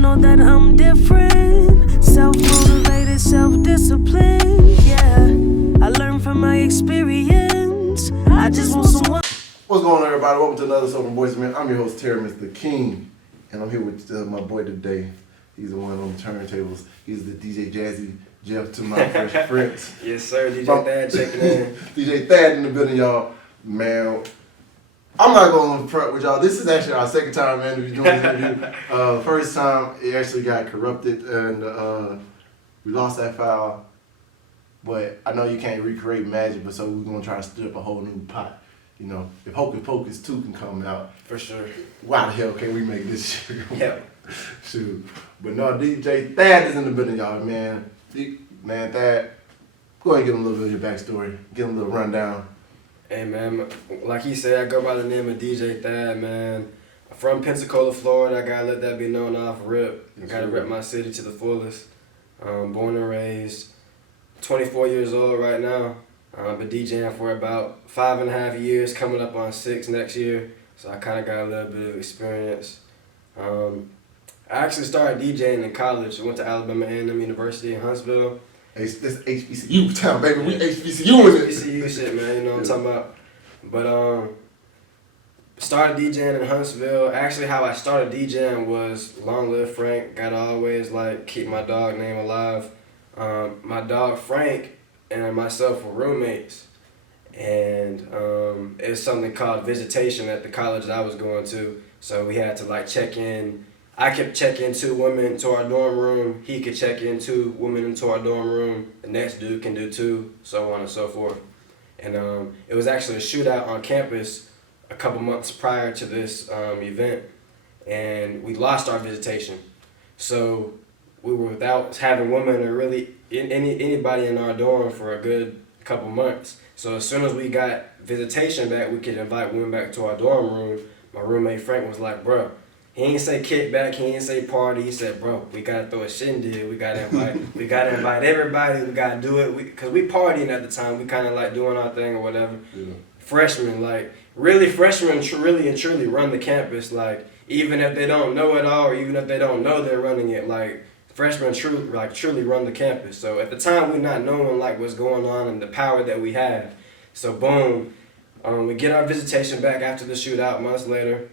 know that I'm different, self-motivated, self-disciplined, yeah. I learned from my experience. I just want someone. What's going on, everybody? Welcome to another episode from Boyz, man. I'm your host, Terry, Mr. King, and I'm here with my boy today. He's the one on the turntables. He's the DJ Jazzy Jeff to my fresh friends. Yes, sir. DJ Thad checking in. DJ Thad in the building, y'all. Man, I'm not going to front with y'all. This is actually our second time, man, to be doing this interview. First time, it actually got corrupted, and we lost that file. But I know you can't recreate magic, but so we're going to try to stir up a whole new pot. You know, if Hocus Pocus 2 can come out, For sure. why the hell can't we make this shit? Yep. Shoot. But no, DJ Thad is in the building, y'all, man. Man, Thad, go ahead and give him a little bit of your backstory. Give him a little rundown. Hey, man. Like he said, I go by the name of DJ Thad, man. I'm from Pensacola, Florida. I gotta let that be known off rip. I gotta rep my city to the fullest. Born and raised. 24 years old right now. I've been DJing for about 5.5 years, coming up on 6 next year. So I kind of got a little bit of experience. I actually started DJing in college. I went to Alabama A&M University in Huntsville. This HBCU town, baby. We HBCU in it. HBCU shit, man. You know what I'm talking about. But started DJing in Huntsville. Actually, how I started DJing was long live Frank. Gotta always like keep my dog name alive. My dog Frank and myself were roommates, and it was something called visitation at the college that I was going to. So we had to like check in. I kept checking 2 women into our dorm room. He could check in 2 women into our dorm room. The next dude can do 2, so on and so forth. And it was actually a shootout on campus a couple months prior to this event, and we lost our visitation. So we were without having women or really anybody in our dorm for a good couple months. So as soon as we got visitation back, we could invite women back to our dorm room. My roommate Frank was like, bro, he ain't say kickback, he ain't say party. He said, bro, we gotta throw a shindig. We gotta invite everybody. We gotta do it. Cause we partying at the time. We kind of like doing our thing or whatever. Yeah. Freshmen, like really freshmen, really and truly run the campus. Like even if they don't know it all, or even if they don't know they're running it, like freshmen truly run the campus. So at the time, we're not knowing like what's going on and the power that we have. So boom, we get our visitation back after the shootout months later.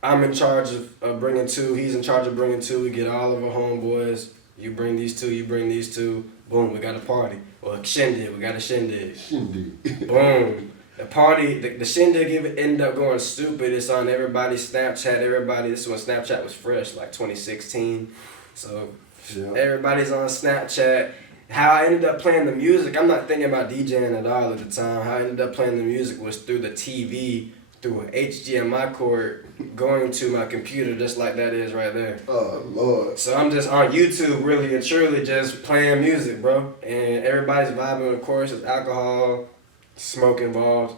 I'm in charge of bringing 2. He's in charge of bringing 2. We get all of our homeboys. You bring these 2. You bring these 2. Boom, we got a party. Or shindig. We got a shindig. Shindig. Boom. The party, the shindig ended up going stupid. It's on everybody's Snapchat. This is when Snapchat was fresh, like 2016. So yeah. Everybody's on Snapchat. How I ended up playing the music, I'm not thinking about DJing at all at the time. How I ended up playing the music was through the TV, through an HDMI cord, going to my computer just like that is right there. Oh, Lord. So I'm just on YouTube really and truly just playing music, bro. And everybody's vibing, of course, with alcohol, smoke involved.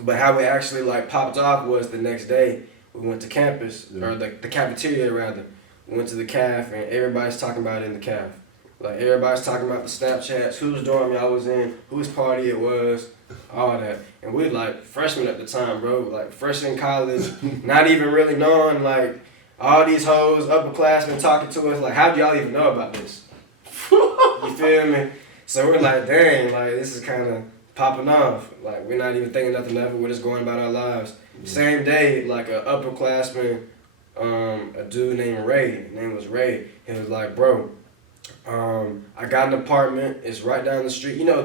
But how we actually like popped off was the next day. We went to campus, or the cafeteria rather. We went to the caf and everybody's talking about it in the caf. Like everybody's talking about the Snapchats, whose dorm y'all was in, whose party it was, all that. And we like freshmen at the time, bro. Like fresh in college, not even really knowing like all these hoes, upperclassmen talking to us. Like, how do y'all even know about this? You feel me? So we're like, dang, like this is kind of popping off. Like we're not even thinking nothing of it. We're just going about our lives. Same day, like a upperclassman, a dude named Ray. His name was Ray. He was like, bro, I got an apartment. It's right down the street. You know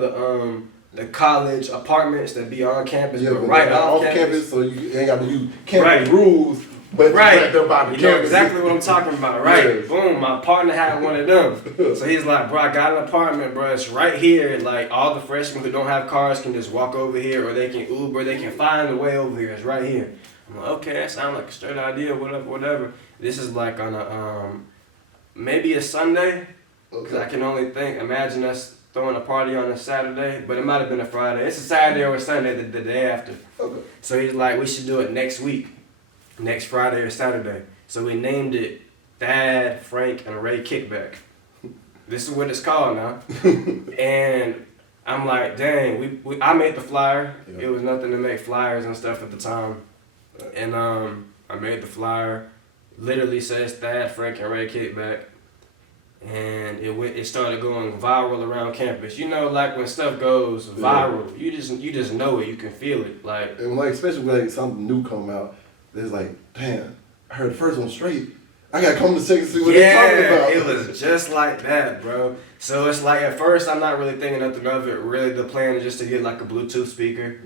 the college apartments that be on campus, but right off campus. So you ain't got to use campus rules, but right. You know exactly what I'm talking about, right? Yes. Boom, my partner had one of them. So he's like, bro, I got an apartment, bro. It's right here. Like all the freshmen who don't have cars can just walk over here, or they can Uber. They can find a way over here. It's right here. I'm like, okay, that sounds like a straight idea. Whatever. This is like on a maybe a Sunday. Because I can only imagine us throwing a party on a Saturday, but it might have been a Friday. It's a Saturday or a Sunday the day after. Okay. So he's like, we should do it next week, next Friday or Saturday. So we named it Thad, Frank, and Ray Kickback. This is what it's called now. And I'm like, dang, I made the flyer. Yep. It was nothing to make flyers and stuff at the time. And I made the flyer. literally says Thad, Frank, and Ray Kickback. And it started going viral around campus. You know, like when stuff goes viral, you just know it, you can feel it. Like, and like especially when like something new come out, it's like, damn, I heard the first one straight. I gotta come to check and see what they're talking about. It was just like that, bro. So it's like at first I'm not really thinking nothing of it. Really, the plan is just to get like a Bluetooth speaker,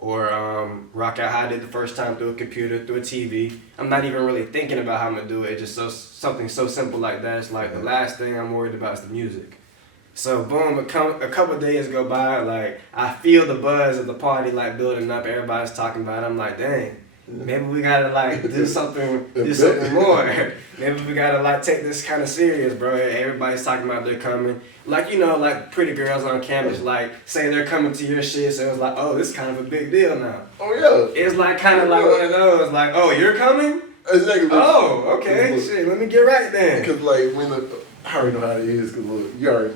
or rock out how I did the first time through a computer, through a TV. I'm not even really thinking about how I'm gonna do it. It's just something so simple like that. It's like the last thing I'm worried about is the music. So boom, a couple of days go by, like I feel the buzz of the party like building up. Everybody's talking about it. I'm like, dang. Maybe we gotta like do something more. Maybe we gotta like take this kind of serious, bro. Everybody's talking about they're coming. Like, you know, like pretty girls on campus, like say they're coming to your shit. So it was like, oh, this is kind of a big deal now. Oh yeah. It's like kind of like one of those, like, oh, you're coming? Exactly. Oh, okay. Shit, let me get right then. Because like when I already know how it is. Cause look, you already.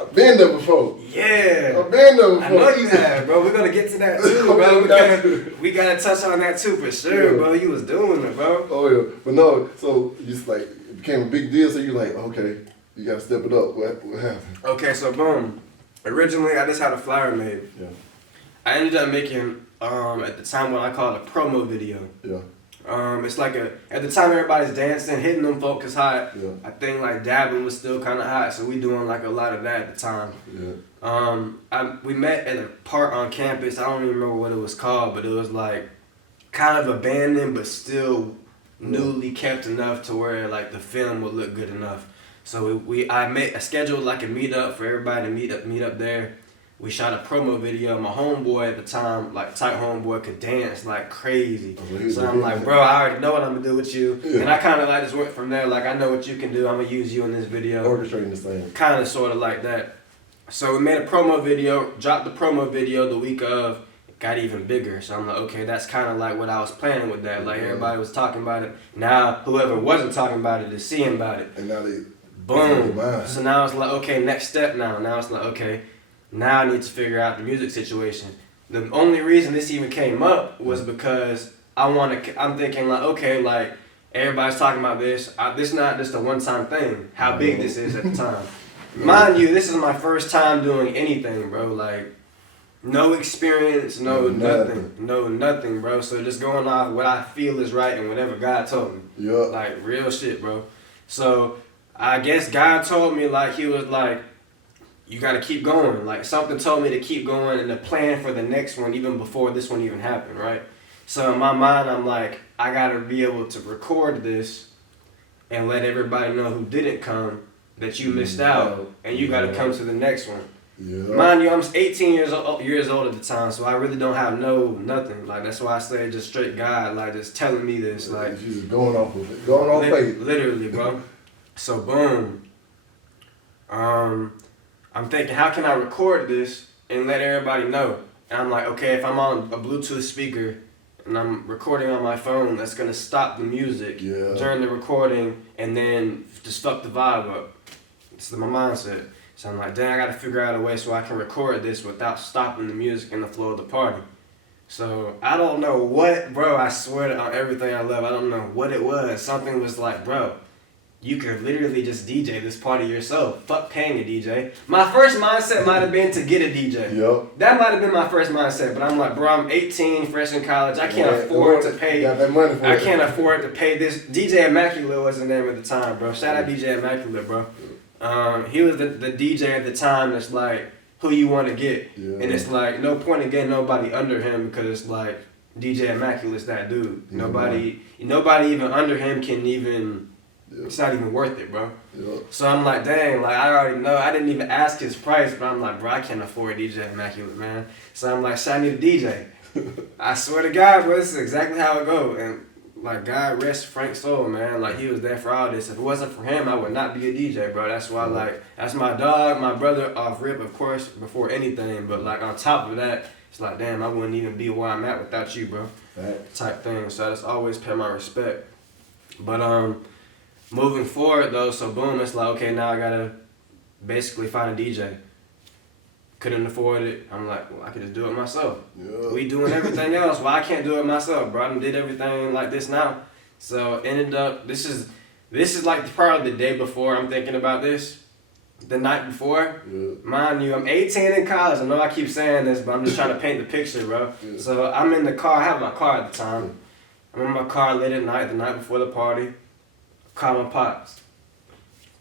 I've been there before. Yeah. I've been there before. I know you have, bro. We're gonna get to that too, bro. We gotta touch on that too for sure, bro. You was doing it, bro. Oh yeah, but no. So you just like it became a big deal. So you're like, okay, you gotta step it up. What happened? Okay, so boom. Originally, I just had a flyer made. Yeah. I ended up making at the time what I called a promo video. Yeah. It's like at the time everybody's dancing, hitting them folk is hot. Yeah. I think like dabbing was still kind of hot, so we doing like a lot of that at the time. Yeah. We met at a park on campus. I don't even remember what it was called, but it was like kind of abandoned, but still newly kept enough to where like the film would look good enough. So I scheduled like a meetup for everybody to meet up there. We shot a promo video. My homeboy at the time, like tight homeboy, could dance like crazy. So I'm like, bro, I already know what I'm gonna do with you. Yeah. And I kind of like just went from there. Like, I know what you can do. I'm gonna use you in this video. Orchestrating this thing. Kind of, sort of like that. So we made a promo video, dropped the promo video the week of, it got even bigger. So I'm like, okay, that's kind of like what I was planning with that. Like, everybody was talking about it. Now, whoever wasn't talking about it is seeing about it. And now they... Boom. So now it's like, okay, next step now. Now it's like, okay, now I need to figure out the music situation. The only reason this even came up was because I'm thinking like, okay, like everybody's talking about this. This not just a one-time thing. How big this is at the time. Mind you, this is my first time doing anything, bro. Like, no experience, no nothing, bro. So just going off what I feel is right and whatever God told me. Yeah. Like, real shit, bro. So I guess God told me, like, he was like, you gotta keep going. Like, something told me to keep going and to plan for the next one even before this one even happened, right? So in my mind, I'm like, I gotta be able to record this and let everybody know who didn't come that you missed out, and you gotta come to the next one. Yeah. Mind you, I'm 18 years old at the time, so I really don't have nothing. Like, that's why I say just straight God, like, just telling me this. Like, you're just going off of it. Going off faith. Literally, bro. So, boom. I'm thinking, how can I record this and let everybody know? And I'm like, okay, if I'm on a Bluetooth speaker and I'm recording on my phone, that's going to stop the music during the recording and then just fuck the vibe up. It's my mindset. So I'm like, dang, I got to figure out a way so I can record this without stopping the music and the flow of the party. So I don't know what, bro, I swear on everything I love, I don't know what it was. Something was like, bro, you could literally just DJ this party yourself. Fuck paying a DJ. My first mindset might have been to get a DJ. Yep. That might have been my first mindset, but I'm like, bro, I'm 18, fresh in college. I can't afford to pay. Got that money for I can't afford to pay this. DJ Immaculate was the name at the time, bro. Shout out DJ Immaculate, bro. He was the DJ at the time that's like, who you want to get. Yeah. And it's like, no point in getting nobody under him because it's like, DJ Immaculate's that dude. Yeah. Nobody even under him can even... It's not even worth it, bro. Yeah. So I'm like, dang, like I already know. I didn't even ask his price, but I'm like, bro, I can't afford DJ Immaculate, man. So I'm like, shit, I need a DJ. I swear to God, bro, this is exactly how it go. And like, God rest Frank's soul, man. Like, he was there for all this. If it wasn't for him, I would not be a DJ, bro. That's why, like, that's my dog, my brother off rip, of course, before anything. But like on top of that, it's like, damn, I wouldn't even be where I'm at without you, bro. Right. Type thing. So that's always pay my respect. But moving forward though, so boom, it's like, okay, now I gotta basically find a DJ. Couldn't afford it. I'm like, well, I could just do it myself. Yeah. We doing everything else. Well, I can't do it myself, bro. I done did everything like this now. So ended up, this is like probably the day before I'm thinking about this. The night before, mind you, I'm 18 in college. I know I keep saying this, but I'm just trying to paint the picture, bro. Yeah. So I'm in the car. I have my car at the time. I'm in my car late at night, the night before the party. Call my pops.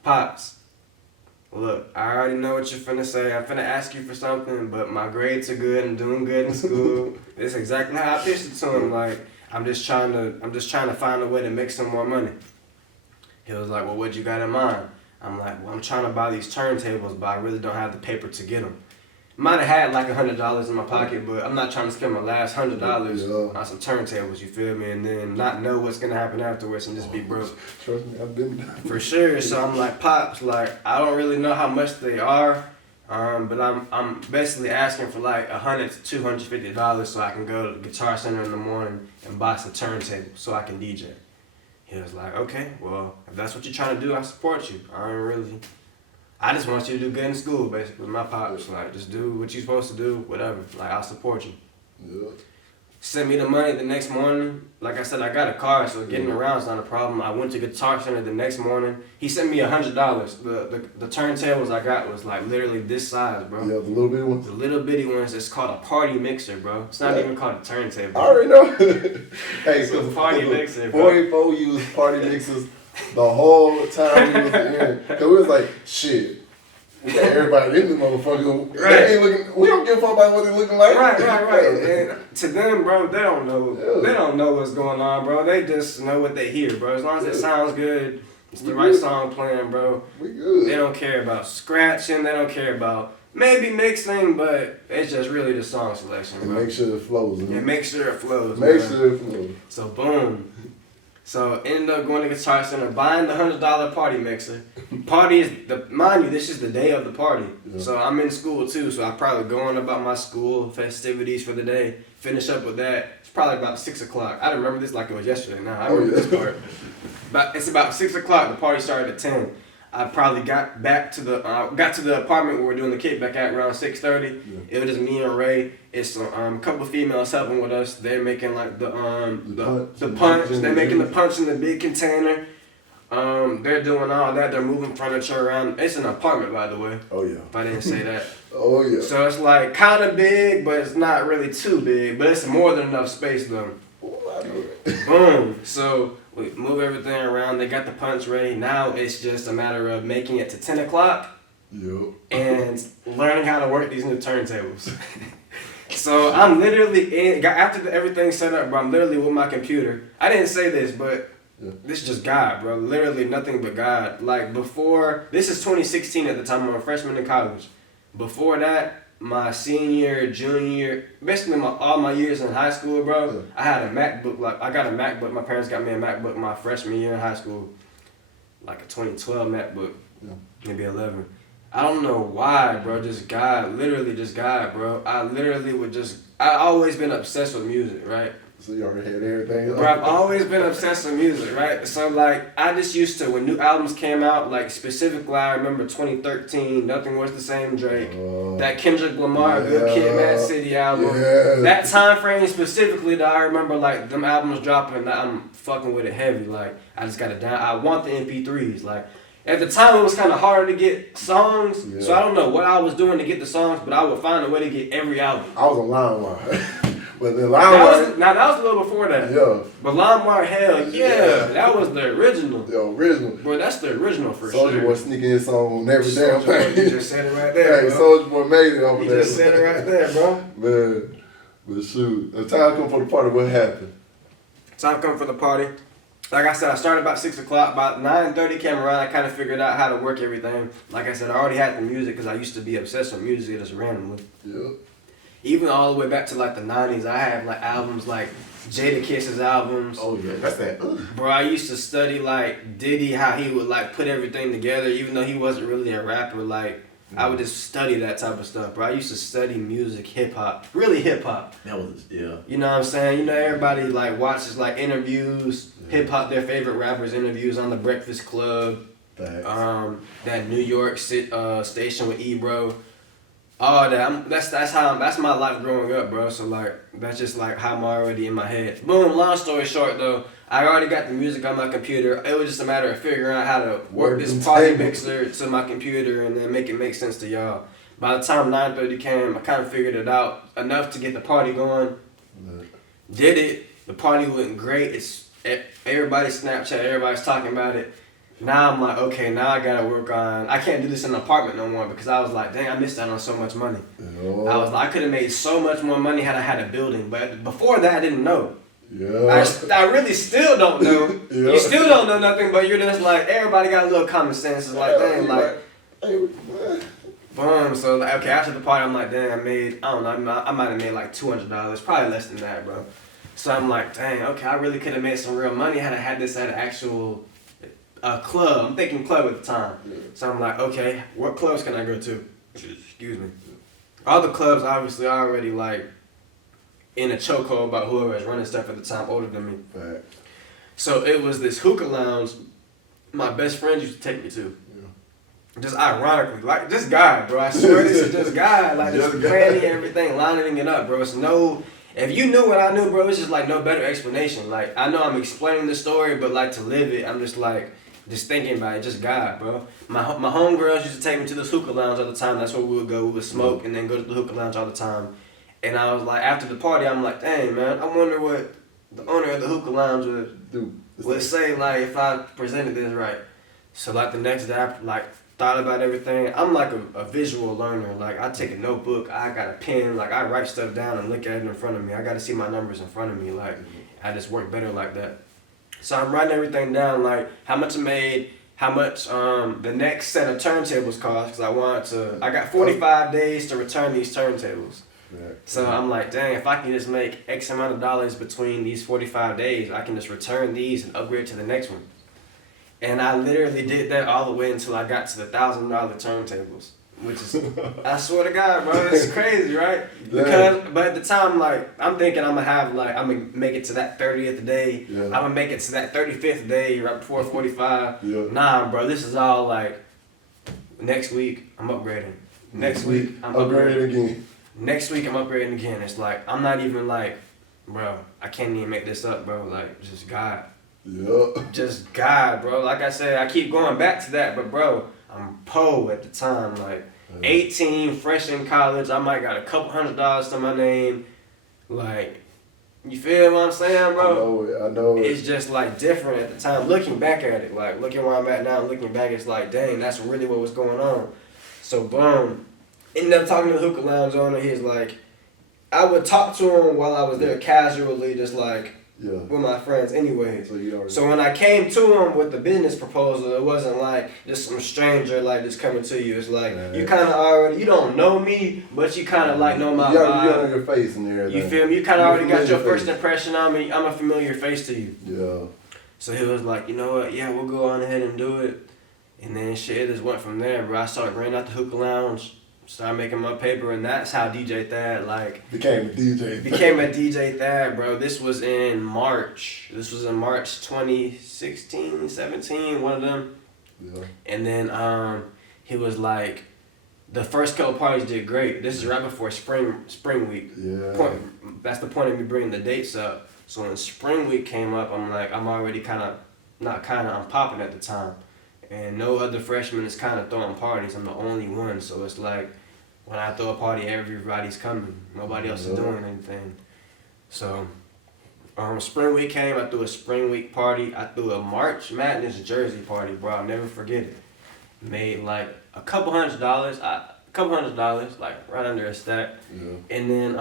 Pops, look, I already know what you're finna say. I'm finna ask you for something, but my grades are good. I'm doing good in school. It's exactly how I pitched it to him. Like, I'm just trying to find a way to make some more money. He was like, well, what you got in mind? I'm like, well, I'm trying to buy these turntables, but I really don't have the paper to get them. Might have had like $100 in my pocket, but I'm not trying to spend my last $100 on some turntables, you feel me? And then not know what's gonna happen afterwards and just be broke. Trust me, I've been there. For sure. So I'm like, Pops, like, I don't really know how much they are, but I'm basically asking for like $100 to $250 so I can go to the Guitar Center in the morning and buy some turntables so I can DJ. He was like, okay, well, if that's what you're trying to do, I support you. I just want you to do good in school, basically. My pops, like, just do what you're supposed to do, whatever. Like, I'll support you. Yeah. Sent me the money the next morning. Like I said, I got a car, so getting around is not a problem. I went to Guitar Center the next morning. He sent me $100. The turntables I got was like literally this size, bro. Yeah, the little bitty ones. The little bitty ones. It's called a party mixer, bro. It's not even called a turntable. I already know. Hey, It's a party mixer, bro. 44 used party mixers the whole time we was in. Cause we was like, shit. We got everybody in this motherfucker. Right. They ain't looking. We don't give a fuck about what they looking like. Right. And to them, bro, they don't know. Yeah. They don't know what's going on, bro. They just know what they hear, bro. As long as it sounds good, it's the We right good. song playing, bro. We good. They don't care about scratching. They don't care about maybe mixing, but it's just really the song selection, And bro. make sure it flows. And make sure it flows. Make bro. sure it flows. So boom. So ended up going to Guitar Center, buying the $100 party mixer. Party is mind you, this is the day of the party. Yeah. So I'm in school too, so I probably going about my school festivities for the day. Finish up with that. It's probably about 6 o'clock. I remember this like it was yesterday. Now I remember this part. But it's about 6 o'clock. The party started at 10. I probably got to the apartment where we're doing the kickback at around 6:30. Yeah. It was just me and Ray. It's a couple females helping with us. They're making like the punch. They're making the punch in the big container. They're doing all that. They're moving furniture around. It's an apartment, by the way. Oh yeah. If I didn't say that. Oh yeah. So it's like kind of big, but it's not really too big. But it's more than enough space though. Oh, I know that. Boom. So we move everything around. They got the punch ready. Now it's just a matter of making it to 10 o'clock Yep. and learning how to work these new turntables. So I'm literally after everything's set up, bro. I'm literally with my computer. I didn't say this, but this is just God, bro. Literally nothing but God. Like before, this is 2016 at the time. I'm a freshman in college. Before that, my senior, junior, basically all my years in high school, bro. Yeah. I had a MacBook. Like I got a MacBook. My parents got me a MacBook my freshman year in high school, like a 2012 MacBook, maybe 11. I don't know why, bro. Just God, literally just God, bro. I always been obsessed with music, right? So you already had everything. Bro, I've always been obsessed with music, right? So, like, I just used to, when new albums came out, like, specifically, I remember 2013, Nothing Was the Same, Drake. That Kendrick Lamar, Good Kid, Mad City album. Yeah. That time frame specifically, that I remember, like, them albums dropping, that I'm fucking with it heavy. Like, I just got it down. I want the MP3s. Like, at the time, it was kind of harder to get songs, so I don't know what I was doing to get the songs, but I would find a way to get every album. I was on LimeWire. But the that was a little before that. Yeah. But LimeWire, hell yeah, that was the original. The original. Bro, that's the original for Soulja sure. Boy sneaking his song on every damn Soulja Boy, thing. you just said it right there, Hey, bro. Soulja Boy made it off of You that. just said it right there, bro. Man, but shoot, the time come for the party, what happened? Time come for the party. Like I said, I started about 6 o'clock. About 9:30 came around. I kind of figured out how to work everything. Like I said, I already had the music because I used to be obsessed with music just randomly. Yeah. Even all the way back to like the 90s, I have like albums like Jadakiss's albums. Oh yeah, that's that. Bro, I used to study like Diddy, how he would like put everything together, even though he wasn't really a rapper. Like I would just study that type of stuff, bro. I used to study music, hip hop, really hip hop. That was You know what I'm saying? You know, everybody like watches like interviews, hip hop, their favorite rappers' interviews on the Breakfast Club. Thanks. That New York station with Ebro. all that. That's my life growing up, bro. So like that's just like how I'm already in my head. Boom. Long story short, though, I already got the music on my computer. It was just a matter of figuring out how to work this party mixer to my computer and then make it make sense to y'all. By the time 9:30 came, I kind of figured it out enough to get the party going. Did it. The party went great. It's everybody's Snapchat. Everybody's talking about it. Now I'm like, okay, now I gotta work on. I can't do this in an apartment no more because I was like, dang, I missed out on so much money. I was like, I could have made so much more money had I had a building, but before that, I didn't know. I really still don't know. You still don't know nothing, but you're just like, everybody got a little common sense. It's like, dang, like, boom. So like, okay, after the party, I'm like, dang, I don't know, I might have made like $200, probably less than that, bro. So I'm like, dang, okay, I really could have made some real money had I had this at an actual club. I'm thinking club at the time. So I'm like, okay, what clubs can I go to? Excuse me. All the clubs obviously are already like in a chokehold about whoever is running stuff at the time older than me. Right. So it was this hookah lounge my best friend used to take me to. Just ironically, like this guy, bro. I swear this is just guy. Like just planning everything, lining it up, bro. It's no. If you knew what I knew, bro, it's just like no better explanation. Like I know I'm explaining the story, but like to live it, I'm just like just thinking about it. Just God, bro. My homegirls used to take me to this hookah lounge all the time. That's where we would go. We would smoke and then go to the hookah lounge all the time. And I was like, after the party, I'm like, dang, man, I wonder what the owner of the hookah lounge would say, like, if I presented this right. So like the next day, I like thought about everything. I'm like a visual learner. Like I take a notebook, I got a pen, like I write stuff down and look at it in front of me. I got to see my numbers in front of me. Like I just work better like that. So I'm writing everything down, like how much I made, how much the next set of turntables cost, because I got 45 days to return these turntables. So I'm like, dang, if I can just make X amount of dollars between these 45 days, I can just return these and upgrade to the next one. And I literally did that all the way until I got to the $1,000 turntables, which is, I swear to God, bro, it's crazy, right? Because, but at the time, like, I'm thinking I'm gonna make it to that 30th day. Yeah. I'm gonna make it to that 35th day right before 45. Yeah. Nah, bro, this is all like, next week, I'm upgrading. Next week, I'm upgrading again. Next week, I'm upgrading again. It's like, I'm not even like, bro, I can't even make this up, bro. Like, just God. Yeah. Just God, bro. Like I said, I keep going back to that, but bro, I'm po at the time, like 18, fresh in college. I might got a couple $100 to my name. Like, you feel what I'm saying, bro? I know it. It's just like different at the time. Looking back at it, like looking where I'm at now, looking back, it's like, dang, that's really what was going on. So boom, ended up talking to the hookah lounge owner. He's like, I would talk to him while I was there casually, just like. Yeah. With my friends anyway. So when I came to him with the business proposal, it wasn't like just some stranger like just coming to you. It's like you kind of already, you don't know me, but you kind of like know my vibe. You got your face in there. You feel me? You kind of already got your first impression on me. I'm a familiar face to you. Yeah. So he was like, you know what? Yeah, we'll go on ahead and do it. And then shit, it just went from there, bro. I started renting out the hookah lounge. Started making my paper, and that's how DJ Thad became a DJ Thad, bro. This was in March. 2016, 17, one of them. Yeah. And then he was like, the first couple parties did great. This is right before spring week. Yeah. That's the point of me bringing the dates up. So when spring week came up, I'm like, I'm already I'm popping at the time. And no other freshman is kind of throwing parties. I'm the only one, so it's like, when I throw a party, everybody's coming. Nobody else is doing anything. So, spring week came. I threw a spring week party. I threw a March Madness jersey party, bro. I'll never forget it. Made like a couple $100, like right under a stack. Yeah. And then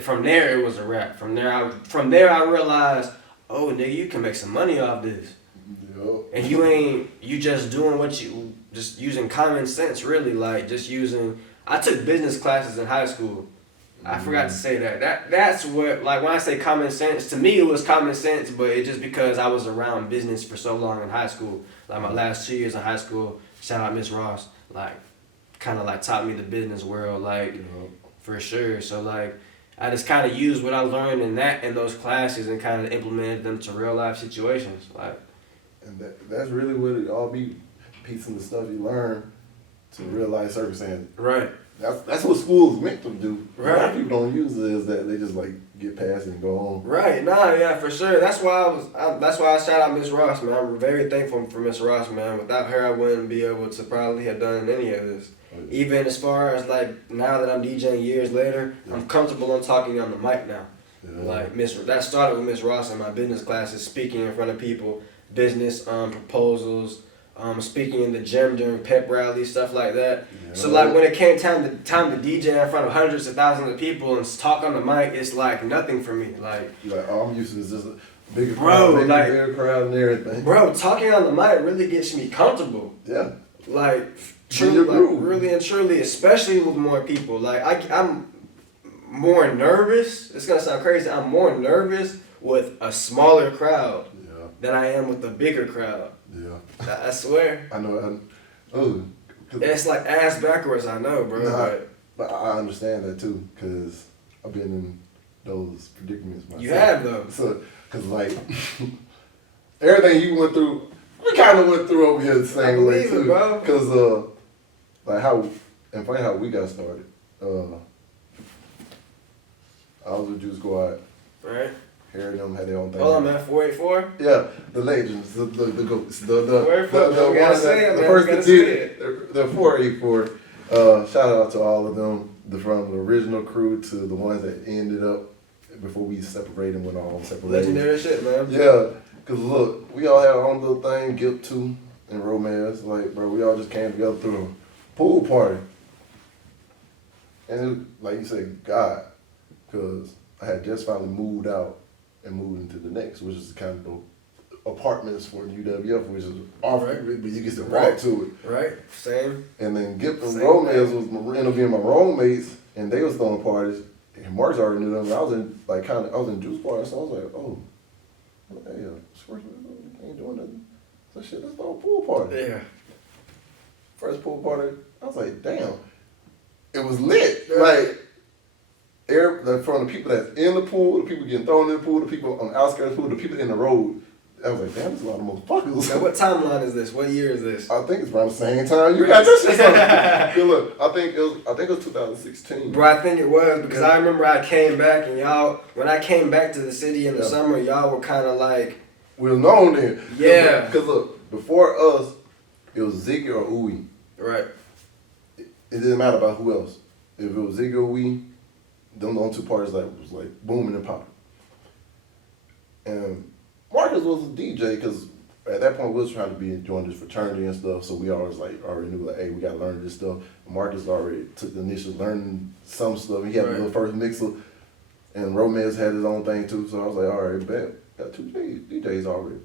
from there it was a wrap. From there I realized, oh nigga, you can make some money off this. Yep. And you just doing just using common sense, really, like just using. I took business classes in high school. I forgot to say that. That's what, like when I say common sense, to me it was common sense, but it's just because I was around business for so long in high school. Like my last 2 years in high school, shout out Miss Ross, like kind of like taught me the business world, like for sure. So like I just kind of used what I learned in those classes and kind of implemented them to real life situations, like. And that's really what it all be, piecing the stuff you learn to real life circumstances. Right. That's what school's meant to do. Right. A lot of people don't use it as that. They just like get past it and go on. Right, nah, yeah, for sure. That's why that's why I shout out Miss Ross, man. I'm very thankful for Miss Ross, man. Without her, I wouldn't be able to probably have done any of this. Even as far as like now that I'm DJing years later, I'm comfortable on talking on the mic now. Yeah. Like that started with Miss Ross in my business classes, speaking in front of people, business proposals, speaking in the gym during pep rallies, stuff like that. Yeah. So like when it came time to DJ in front of hundreds of thousands of people and talk on the mic, it's like nothing for me. Like all I'm used to is just a bigger crowd, bigger crowd and everything. Bro, talking on the mic really gets me comfortable. Yeah. Like truly, like really and truly, especially with more people. Like I'm more nervous. It's gonna sound crazy. I'm more nervous with a smaller crowd than I am with a bigger crowd. Yeah. I swear. I know. It's like ass backwards. I know, bro. Nah, but I understand that too, cause I've been in those predicaments myself. You have though. So, cause like everything you went through, we kind of went through over here the same way too. Bro. Cause like how and funny how we got started. I was with Juice Squad. Right. Harry and them had their own thing. Hold on, man. 484. Yeah, the legends, the goats, the first that did it, the 484. Shout out to all of them, from the original crew to the ones that ended up before we separated and went all separate. Legendary shit, man. Yeah, cause look, we all had our own little thing, Guilt 2 and Romance. Like, bro, we all just came together through a pool party. And like you said, God, cause I had just finally moved out and moved into the next, which is kind of the apartments for UWF, which is off, but you get to walk to it. Right, same. And then Gift and Romance was interviewing my roommates, and they was throwing parties. And Mark's already knew them. And I was in I was in Juice Bar, so I was like, oh, hey, Squirt, ain't doing nothing. So shit, let's throw a pool party. Yeah. First pool party, I was like, damn, it was lit. Like. From the people that's in the pool, the people getting thrown in the pool, the people on the outskirts of the pool, the people in the road. I was like, damn, there's a lot of motherfuckers. Now, what timeline is this? What year is this? I think it's around the same time you got this shit. Good look, I think it was 2016. Bro, I think it was because I remember I came back and y'all, when I came back to the city in the summer, y'all were kind of like. We were known then. Yeah. Because look, before us, it was Ziggy or Uwe. Right. It didn't matter about who else. If it was Ziggy or Uwe, them the only two parties that was like booming and popping. And Marcus was a DJ because at that point we was trying to be join this fraternity and stuff, so we always already knew hey, we gotta learn this stuff. Marcus already took the initiative learning some stuff. He had the little first mixer, and Romance had his own thing too. So I was like, all right, bet, got two DJs already.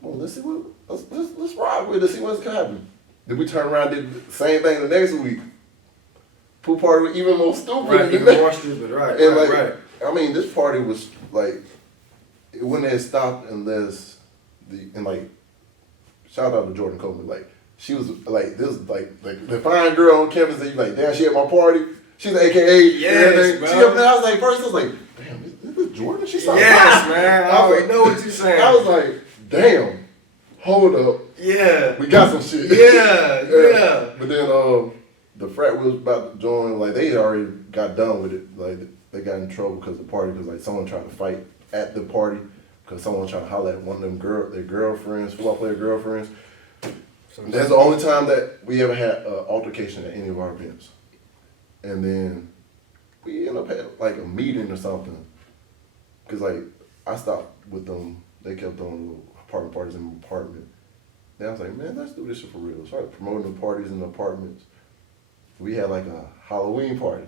Well, let's see let's rock with it, see what's gonna happen. Then we turned around and did the same thing the next week. Pool party was even more stupid. Right, even more stupid, right, and right. I mean, this party was like, it wouldn't have stopped unless shout out to Jordan Coleman, like, she was like, this like the fine girl on campus that you like, damn, she at my party. She's like, AKA, yes, bro. She up there, I was like, first I was like, damn, is this Jordan? She's like, yes, man, I already know what you're saying. I was like, damn, hold up. Yeah. We got some shit. Yeah. But then, the frat we was about to join, like they already got done with it. Like they got in trouble because of the party, because like someone tried to fight at the party because someone tried to holler at one of them their girlfriends, football player girlfriends. That's the only time that we ever had an altercation at any of our events. And then we ended up having like a meeting or something, because like I stopped with them. They kept throwing little apartment parties in my apartment. Then I was like, man, let's do this shit for real. Started promoting the parties in the apartments. We had like a Halloween party.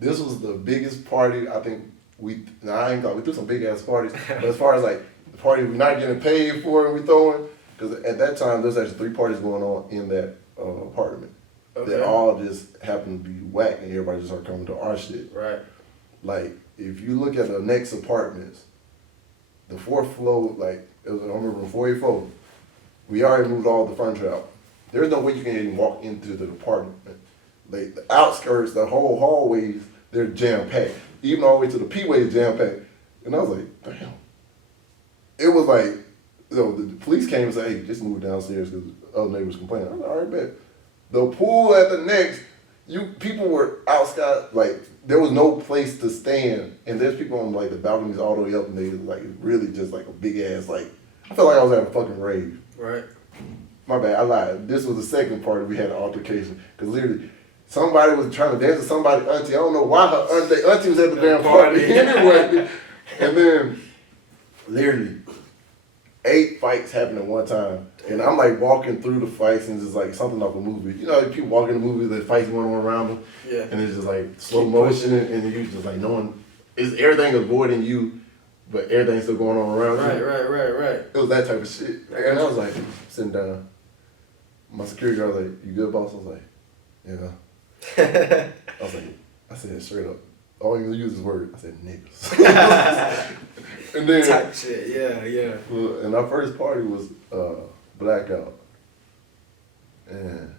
This was the biggest party I think we threw some big ass parties, but as far as like the party we're not getting paid for and we throwing, because at that time there's actually 3 parties going on in that apartment. Okay. That all just happened to be whack and everybody just started coming to our shit. Right. Like if you look at the next apartments, the 4th floor, like I remember in 484, we already moved all the furniture out. There's no way you can even walk into the apartment. Like the outskirts, the whole hallways, they're jam packed. Even all the way to the P-way is jam packed. And I was like, damn. It was like, the police came and said, hey, just move downstairs because other neighbors complaining. I was like, all right, bet. The pool at the next, people were outside, like there was no place to stand, and there's people on like the balconies all the way up, and they like really just like a big ass like. I felt like I was at a fucking rave. Right. My bad, I lied. This was the second party we had an altercation because literally somebody was trying to dance with somebody's auntie. I don't know why her auntie was at the damn party anyway, and then literally 8 fights happened at one time. And I'm like walking through the fights and it's just like something off a movie. You know, like people walking in the movie, the fights going on around them. Yeah. And it's just like slow motion and you just like everything avoiding you, but everything's still going on around you. Right. It was that type of shit. And I was like sitting down. My security guard was like, "You good, boss?" I was like, "Yeah." I said straight up. All you use is word. I said niggas. And then type shit, yeah. And our first party was blackout. And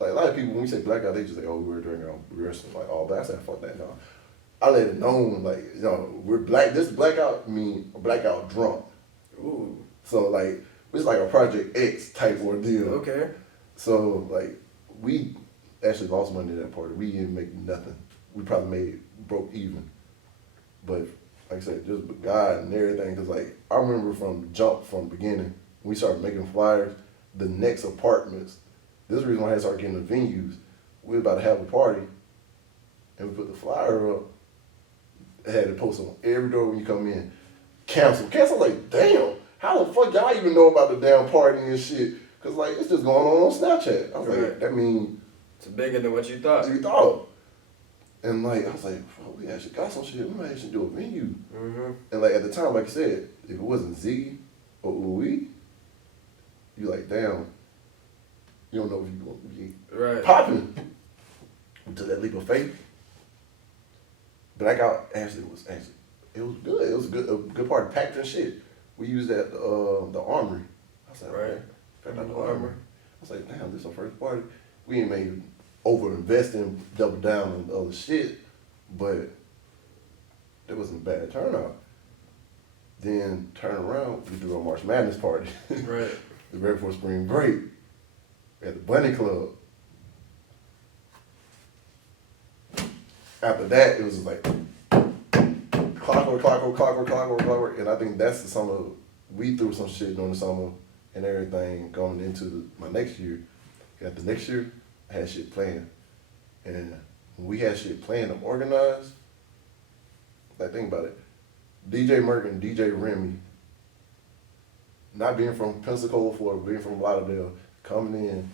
like a lot of people, when we say blackout, they just say, "Oh, we were drinking rehearsal like all that." I said, "Fuck that, no." I let it known like, you know, we're black. This blackout mean blackout drunk. Ooh. So like it's like a Project X type ordeal. Okay. So like we actually lost money at that party. We didn't make nothing. We probably broke even. But like I said, just God and everything. Cause like I remember from the beginning, when we started making flyers, the next apartments. This is the reason why I started getting the venues. We were about to have a party, and we put the flyer up. I had it posted on every door when you come in. Cancel. Like, damn. How the fuck y'all even know about the damn party and shit? Cause like it's just going on Snapchat. I was like, that mean it's bigger than what you thought. And like I was like, bro, we actually got some shit. We might actually do a venue. Mm-hmm. And like at the time, like I said, if it wasn't Ziggy or Louis, you like, damn, you don't know if you gonna be popping. We took that leap of faith. Blackout it was good. It was a good party, packed and shit. We used that the Armory. I was like, right. The Armory. I was like, damn, this is our first party. We ain't made over-invest and double down on the other shit, but it wasn't a bad turnout. Then turn around, we threw a March Madness party. Right. The very before spring break at the Bunny Club. After that, it was like clockwork, and I think that's the summer we threw some shit during the summer and everything going into my next year. Got the next year, I had shit playing, and when we had shit playing and organized, like think about it, DJ Merck and DJ Remy, not being from Pensacola, Florida, being from Lauderdale, coming in,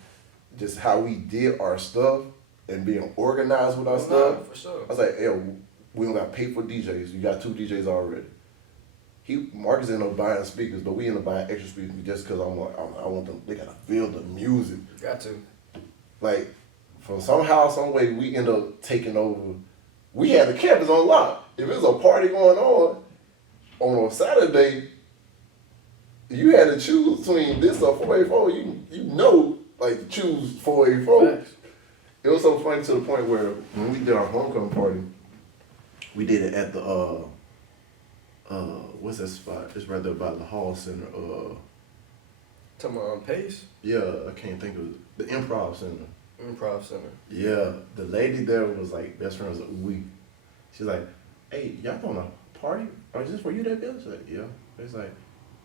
just how we did our stuff and being organized with our stuff. For sure. I was like, hey, we don't got to pay for DJs. You got 2 DJs already. Marcus ended up buying speakers, but we ended up buying extra speakers just because I want them. They gotta feel the music. Got to. Like, from somehow, some way, we end up taking over. We had the campus on lock. If there's a party going on a Saturday, you had to choose between this or 484. You know, like choose 484. It was so funny to the point where when we did our homecoming party, we did it at the what's that spot? It's right there by the Hall Center. Talking about Pace? Yeah, I can't think of it. The Improv Center. Improv Center. Yeah, the lady there was like best friends with we. She's like, hey, y'all throwing a party? Or is this where you that bill? She's like, yeah. It's like,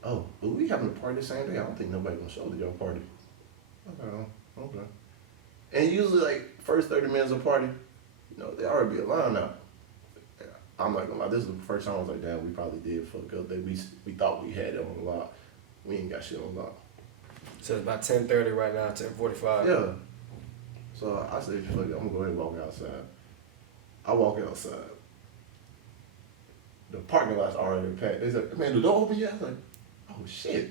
oh, but we having a party the same day. I don't think nobody gonna show to your party. I was like, oh, okay. And usually like first 30 minutes of party, you know, they already be a line out. I'm not gonna lie, this is the first time I was like, damn, we probably did fuck up. That we thought we had it on lock. We ain't got shit on lock. So it's about 10:30 right now, 10:45. Yeah. So I said, fuck it, I'm gonna go ahead and walk outside. I walk outside. The parking lot's already packed. They said, man, the door open yet? I was like, oh shit.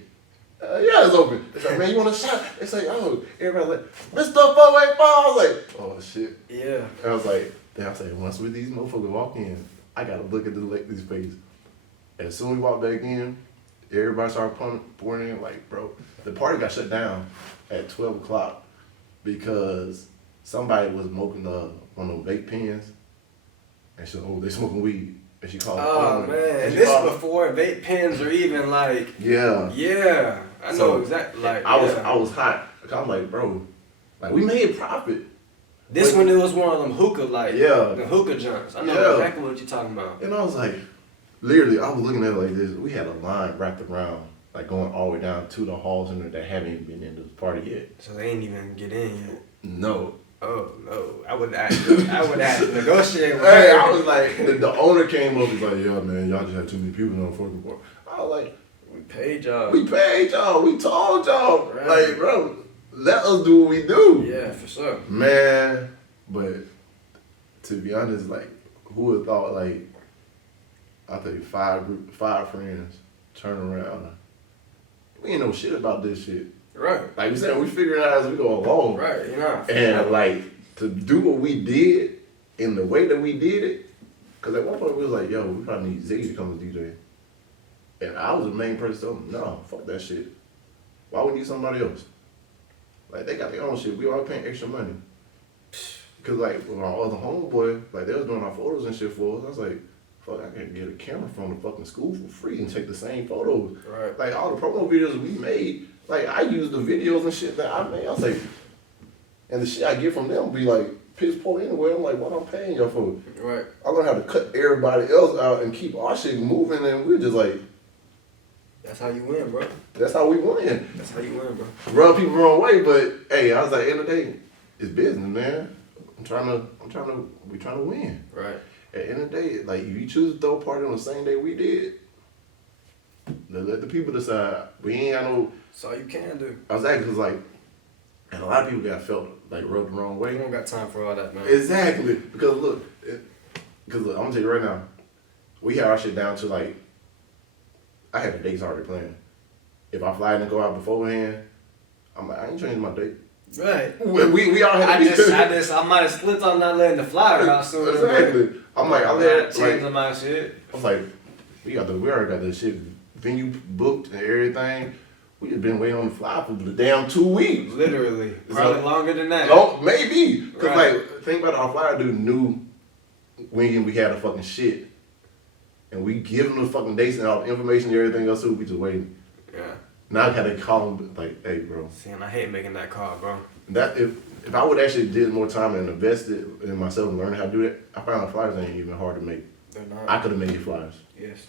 Yeah, it's open. They said, man, you want a shot? They say, oh, everybody's like, Mr. 484. I was like, oh shit. Yeah. And I was like, then I said, once we these motherfuckers walk in, I gotta look at the lady's face. As soon as we walk back in, everybody started pouring in, like, bro, the party got shut down at 12 o'clock because somebody was smoking one of those vape pens, and she, oh, they smoking weed. And she called. Oh man, and this before vape pens are even like. Yeah. Yeah, I know exactly. Like I was hot. I'm like, bro, Like we made profit. This one, it was one of them hookah, like, Yeah. the hookah joints. I know Yeah. exactly what you're talking about. And I was like, literally, I was looking at it like this. We had a line wrapped around, like going all the way down to the halls in there that haven't even been in this party yet. So they ain't even get in yet. No. Oh, no. I would have to negotiate with Hey, her. I was like, the owner came up, he's like, yeah, man, y'all just had too many people on the fucking board. I was like, We paid y'all. we paid y'all, we told y'all. Right. Like, bro, let us do what we do. Yeah, for sure. Man, but to be honest, like, who would have thought, like, I think five friends turn around. We ain't know shit about this shit. Right. Like we said, we figure it out as we go along. Right, you know. And like to do what we did in the way that we did it, because at one point we was like, yo, we probably need Ziggy to come as DJ. And I was the main person telling them, no, fuck that shit. Why would we need somebody else? Like they got their own shit. We all paying extra money. Cause like with our other homeboy, like they was doing our photos and shit for us. I was like, fuck, I can get a camera from the fucking school for free and take the same photos. Right. Like all the promo videos we made, like I used the videos and shit that I made. I was like, and the shit I get from them be like piss poor anyway. I'm like, what I'm paying y'all for? Right. I learned how to cut everybody else out and keep our shit moving, and we're just like, That's how you win, bro. that's how we win. That's how you win, bro. Rub people the wrong way, but hey, I was like, end of the day, it's business, man. we trying to win. Right. At the end of the day, like if you choose to throw a party on the same day we did, let the people decide. We ain't got no. That's all you can do. I was acting because like, and a lot of people got felt like rubbed the wrong way. We don't got time for all that, man. Exactly, because look, I'm gonna tell you right now, we had our shit down to like, I had the dates already planned. If I fly in and go out beforehand, I'm like, I ain't changing my date. Right. We all had to I might have slipped on not letting the flyer out soon. Exactly. I'm like, I let changing my shit. I'm like, we already got this shit venue booked and everything. We just been waiting on the fly for the damn 2 weeks. Literally. Probably longer than that. No, maybe. Because, Right. like, think about it, our flyer dude knew when we had a fucking shit. And we give him the fucking dates and all the information and everything else, too. We just waiting. Yeah. Now I gotta call him, like, hey, bro. See, and I hate making that call, bro. That if I would actually did more time and invested in myself and learn how to do that, I found the flyers ain't even hard to make. They're not. I could have made you flyers. Yes.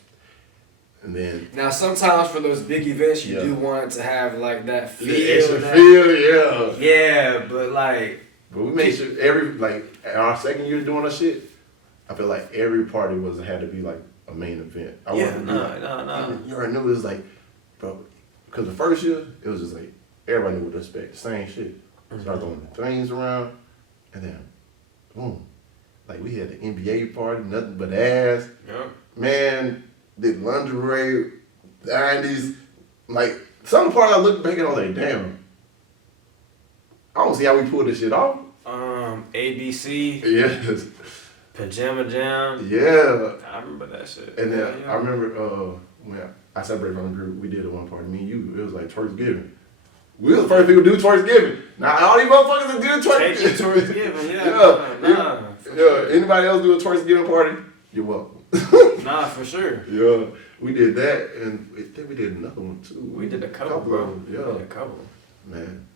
And then Now, sometimes for those big events, you Yeah. do want it to have, like, that feel. the extra that- feel, yeah. Yeah, but, like... But we made sure at our second year doing our shit, I feel like every party had to be like a main event. I Yeah, wanted to do- no. You already knew it was like, bro, because the first year, it was just like, everybody knew what to expect, same shit. Started throwing the things around, and then, boom. Like, we had the NBA party, nothing but ass. Yeah. Man, did lingerie, 90s. Like, some part I looked back and I was like, damn. I don't see how we pulled this shit off. ABC, Yes. Pajama Jam. Yeah. I remember that shit. And then Yeah. I remember when I separated from the group, we did it one party, me and you, it was like Thanksgiving. We was the first people to do Thanksgiving. Now all these motherfuckers that do Take you Thanksgiving. towards giving, yeah. Yeah. For Yeah. sure. Anybody else do a Thanksgiving party? You're welcome. Nah, for sure. Yeah. We did that and I think we did another one too. We did a couple, bro. of them, We did a couple. Man.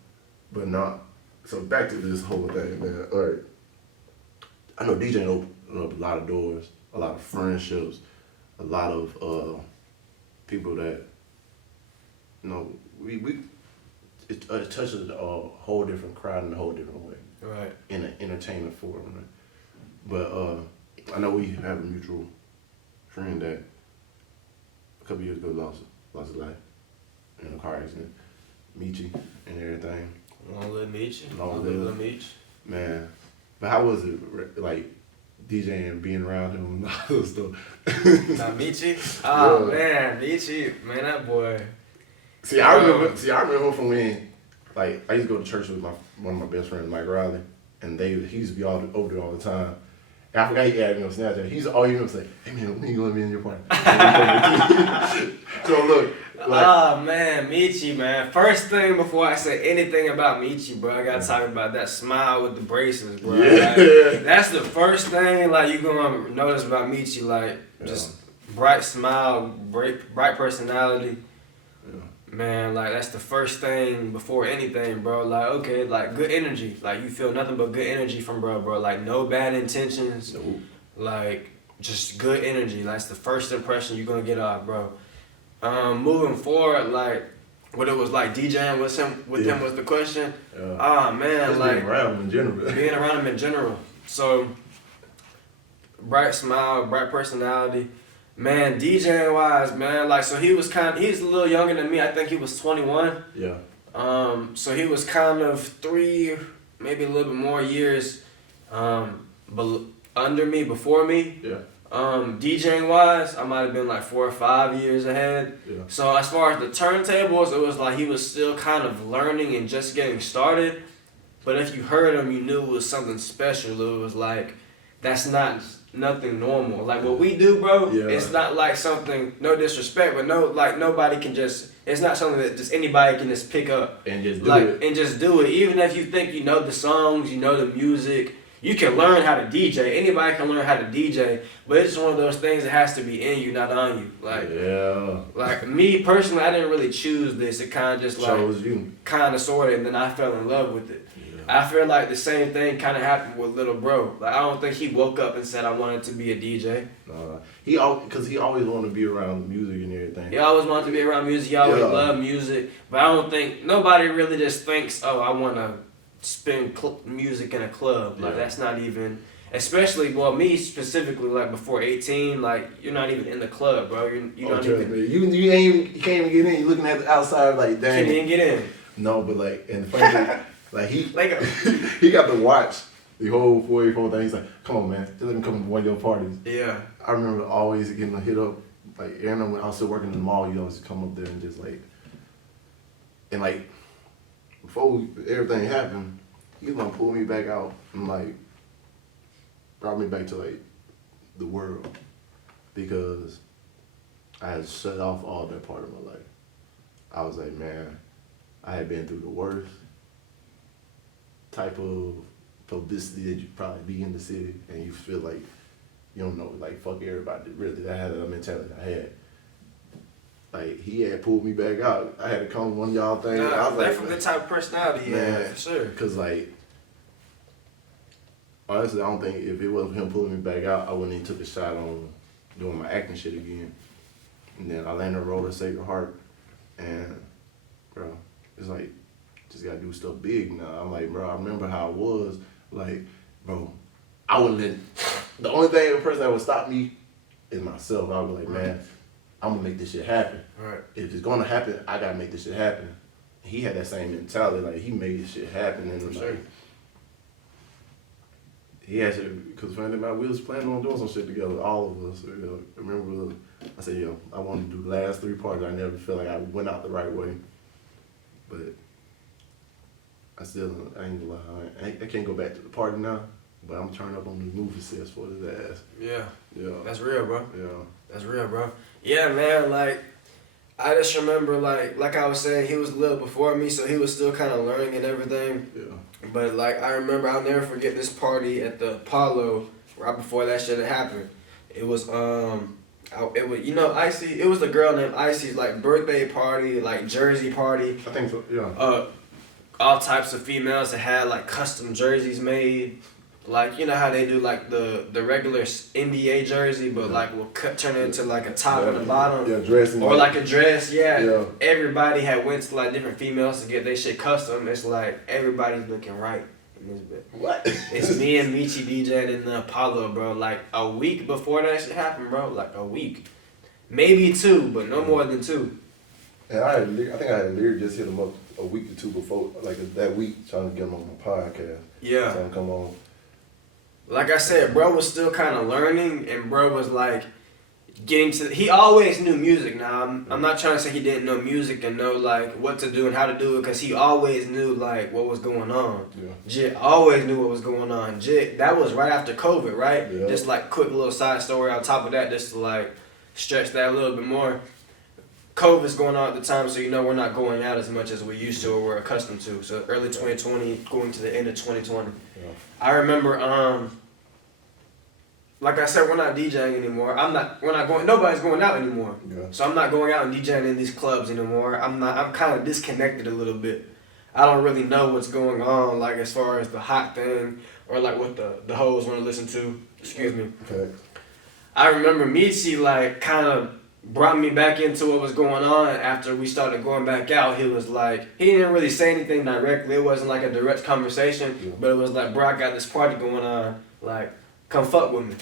But not. So back to this whole thing, man. All right. I know DJing opened up a lot of doors, a lot of friendships, a lot of people that, you know, it touches a whole different crowd in a whole different way. Right. In an entertainment forum. Right? But I know we have a mutual friend that a couple years ago lost his life in a car accident. Michi and everything. Long live Meech. Long live live. Meech. Man. But how was it like DJing, being around him and all that stuff? Now Meechy? Oh Yeah. man, Meechy, man, that boy. See, I remember from when, like, I used to go to church with one of my best friends, Mike Riley, and he used to be over there all the time. And I forgot he added me on Snapchat. He's all you know say, hey man, when you gonna be in your party? So look, like, Oh man, Meechy, man. First thing before I say anything about Meechy, bro, I gotta talk about that smile with the braces, bro. Yeah. Like, that's the first thing like you gonna notice about Meechy, like just bright smile, bright personality. Yeah. Man, like that's the first thing before anything, bro. Like, okay, like good energy. Like you feel nothing but good energy from bro. Like no bad intentions. Nope. Like just good energy. That's the first impression you're gonna get off, bro. Moving forward, like what it was like DJing with him was the question. Yeah. Ah man, Just like being around him in general. being around him in general. So bright smile, bright personality. Man, DJing wise, man, like so he's a little younger than me. I think he was 21. Yeah. So he was kind of 3, maybe a little bit more years, under me, before me. Yeah. DJing wise, I might have been like 4 or 5 years ahead. Yeah. So as far as the turntables, it was like he was still kind of learning and just getting started. But if you heard him, you knew it was something special. It was like, that's not nothing normal. Like what we do, bro, it's not like something, no disrespect, but nobody can just, it's not something that just anybody can just pick up. And just do it. And just do it. Even if you think you know the songs, you know the music, you can learn how to DJ. Anybody can learn how to DJ, but it's just one of those things that has to be in you, not on you. Like me personally, I didn't really choose this. It kind of just like, kind of sort of, and then I fell in love with it. I feel like the same thing kind of happened with little bro. Like I don't think he woke up and said I wanted to be a DJ. He always wanted to be around music and everything. He always wanted to be around music. He always loved music. But I don't think nobody really just thinks, oh, I want to spin music in a club. Like that's not even. Especially, well, me specifically, like before 18, like you're not even in the club, bro. You don't even. You can't even get in. You're looking at the outside like, dang. Can't even get in. No, but like, and the funny thing, like he got to watch the whole 44 thing. He's like, come on, man, just let me come to one of your parties. Yeah. I remember always getting a hit up, like, Aaron, when I was still working in the mall, you always come up there and just like, and like, before everything happened, he was gonna pull me back out and like, brought me back to like, the world. Because I had shut off all that part of my life. I was like, man, I had been through the worst type of publicity that you probably be in the city, and you feel like you don't know, like fuck everybody. Really, I had a mentality I had. Like he had pulled me back out. I had to come to one of y'all things. I was like, from the type of personality, man, for sure. Cause like, honestly, I don't think if it wasn't him pulling me back out, I wouldn't even took a shot on doing my acting shit again. And then I landed a role at Sacred Heart, and bro, it's like, just gotta do stuff big now. I'm like, bro, I remember how it was. Like, bro, I wouldn't let, the only thing, the person that would stop me is myself. I would be like, man, I'm gonna make this shit happen. Right. If it's gonna happen, I gotta make this shit happen. He had that same mentality, like he made this shit happen. And For like, sure. he actually, because we was planning on doing some shit together, all of us. I remember, I said, yo, I wanted to do the last 3 parts. I never felt like I went out the right way. But I ain't gonna lie, I can't go back to the party now, but I'm turning up on the movie sets for his ass. Yeah. Yeah. That's real, bro. Yeah. That's real, bro. Yeah, man, like, I just remember, like I was saying, he was a little before me, so he was still kind of learning and everything. Yeah. But, like, I remember, I'll never forget this party at the Apollo right before that shit had happened. It was, it was, you know, Icy, it was the girl named Icy's, like, birthday party, like, jersey party. I think so, yeah. All types of females that had, like, custom jerseys made. Like, you know how they do, like, the regular NBA jersey, but, like, will turn it into, like, a top and a bottom. Yeah, dressing. Or, like, a dress, yeah. Everybody had went to, like, different females to get their shit custom. It's like, everybody's looking right in this bit. What? It's me and Michi DJing in the Apollo, bro. Like, a week before that shit happened, bro. Like, a week. Maybe 2, but no more than 2. And I think I had literally just hit him up a week or 2 before, like that week, trying to get him on my podcast. Yeah. Trying to come on. Like I said, bro was still kind of learning, and bro was like getting to. He always knew music. Now I'm not trying to say he didn't know music and know like what to do and how to do it, because he always knew like what was going on. Yeah. Jit always knew what was going on. Jit, that was right after COVID, right? Yeah. Just like quick little side story on top of that, just to like stretch that a little bit more. COVID's going on at the time, so you know we're not going out as much as we used to or we're accustomed to. So early 2020, going to the end of 2020. Yeah. I remember like I said, we're not DJing anymore. Nobody's going out anymore. Yeah. So I'm not going out and DJing in these clubs anymore. I'm kind of disconnected a little bit. I don't really know what's going on, like as far as the hot thing or like what the hoes want to listen to. Excuse me. Okay. I remember Michi like kind of brought me back into what was going on after we started going back out. He was like, he didn't really say anything directly. It wasn't like a direct conversation, but it was like, bro, I got this party going on. Like, come fuck with me.